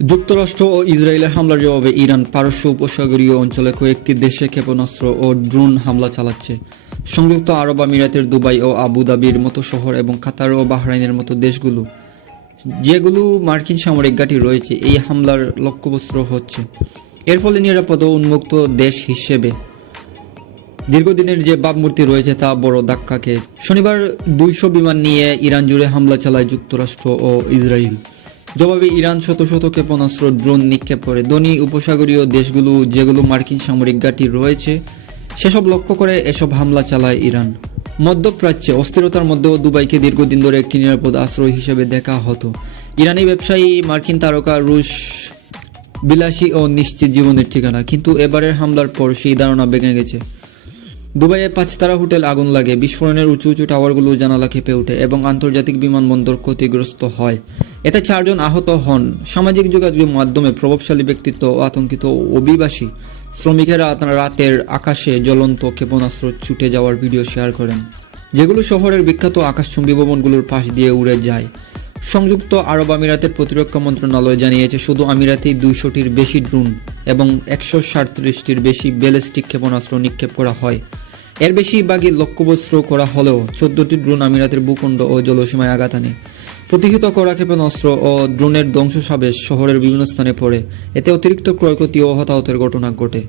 যুক্তরাষ্ট্র ও ইসরায়েলের হামলার জবাবে ইরান পারস্য উপসাগরীয় অঞ্চলে কয়েকটি দেশে ক্ষেপণাস্ত্র ও ড্রোন হামলা চালাচ্ছে। সংযুক্ত আরব আমিরাতের দুবাই ও আবু দাবির মতো শহর এবং কাতার ও বাহরাইনের মতো দেশগুলো, যেগুলো মার্কিন সামরিক ঘাঁটি রয়েছে, এই হামলার লক্ষ্যবস্তু হচ্ছে। এর ফলে নিরাপদ ও উন্মুক্ত দেশ হিসেবে দীর্ঘদিনের যে ভাবমূর্তি রয়েছে তা বড় ধাক্কা খেয়ে শনিবার 200 বিমান নিয়ে ইরান জুড়ে হামলা চালায় যুক্তরাষ্ট্র ও ইসরায়েল। জবাবে ইরান শত শত ক্ষেপণাস্ত্র ড্রোন নিক্ষেপ করে ধনী উপসাগরীয় দেশগুলো, যেগুলো মার্কিন সামরিক ঘাঁটি রয়েছে, সেসব লক্ষ্য করে এসব হামলা চালায় ইরান। মধ্যপ্রাচ্যে অস্থিরতার মধ্যেও দুবাইকে দীর্ঘদিন ধরে একটি নিরাপদ আশ্রয় হিসেবে দেখা হতো। ইরানি ব্যবসায়ী, মার্কিন তারকা, রুশ বিলাসী ও নিশ্চিত জীবনের ঠিকানা। কিন্তু এবারের হামলার পর সেই ধারণা ভেঙে গেছে। দুবাইয়ে 5 তারা হোটেল আগুন লাগে, বিস্ফোরণের উঁচু উঁচু টাওয়ারগুলো জানালা কেঁপে ওঠে এবং আন্তর্জাতিক বিমানবন্দর ক্ষতিগ্রস্ত হয়। এতে 4 জন আহত হন। সামাজিক যোগাযোগের মাধ্যমে প্রভাবশালী ব্যক্তিত্ব ও আতঙ্কিত অভিবাসী শ্রমিকেরা রাতের আকাশে জ্বলন্ত ক্ষেপণাস্ত্র ছুটে যাওয়ার ভিডিও শেয়ার করেন, যেগুলো শহরের বিখ্যাত আকাশচুম্বী ভবনগুলোর পাশ দিয়ে উড়ে যায়। সংযুক্ত আরব আমিরাতের প্রতিরক্ষা মন্ত্রণালয় জানিয়েছে, শুধু আমিরাতেই 200টির বেশি ড্রোন এবং 137টির বেশি ব্যালিস্টিক ক্ষেপণাস্ত্র নিক্ষেপ করা হয়। এর বেশিরভাগই লক্ষ্যবস্তু করা হলেও 14টি ড্রোন আমিরাতের ভূখণ্ড ও জলসীমায় আঘাত আনে। প্রতিহত করা ক্ষেপণাস্ত্র ও ড্রোনের ধ্বংসাবশেষ শহরের বিভিন্ন স্থানে পড়ে। এতে অতিরিক্ত ক্ষয়ক্ষতি ও হতাহতের ঘটনা ঘটে।